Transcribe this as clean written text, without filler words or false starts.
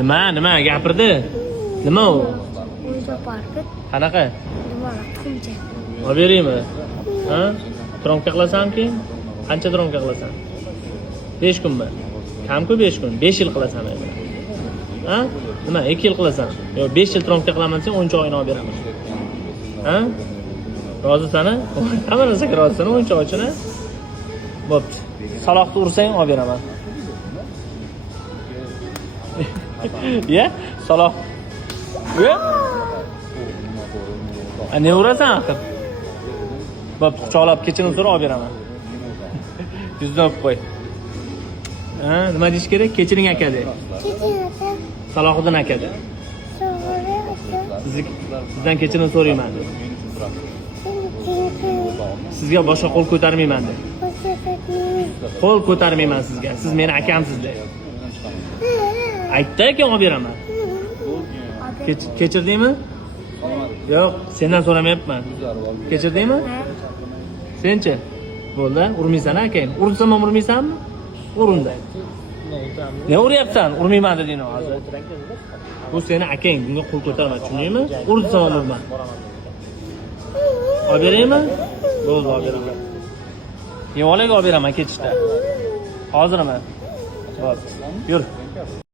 Nima gapirdi? Nima u? O'yinchoq parki. Qanaqa? Nima tuxumcha. Olib beraymi? Ha? Tromka qilasan keyin? Qancha tromka qilasan? 5 kunmi? Kam-ku 5 kun. 5 yil qilasan endi. Ha? Nima 2 yil qilasan? Yo 5 yil tromka qilaman desang o'yinchoqni olib beraman. Ha? Rozisan-a? Hamma narsaga rozisan o'yinchoq uchun-a? Bo'pti. Saloqni ursang olib beraman. Ya? Saloq. Ya? Ne urasan axir? Bo'pti, quchoqlab kechirim so'rab olib beraman. Yuzdan o'pib qo'y. Ha, nima deyish kerak? Kechiring aka de. Kechiring aka. Salohiddin aka de. Sizdan kechirim so'rayman de. Sizga boshqa qo'l ko'tarmayman de. Qo'l ko'tarmayman sizga. Siz meni akamsiz de. Aytdi keyin olib beraman. Kechirdingmi? Yo'q, sendan so'ramayapman. Kechirdingmi? Senchi? Bo'ldi, urmaysan akang. Ursam ham urmaysanmi? Urunda. Ne uryapsan? Urmayman deding hozir. Bu seni akang, bunga qo'l ko'tarma, tushundingmi? Ursam ham urma. Olib beraymi? Bo'ldi, olib beraman. Yevolaga olib beraman ketishda. Hozirmi? Bo'pti. Yur.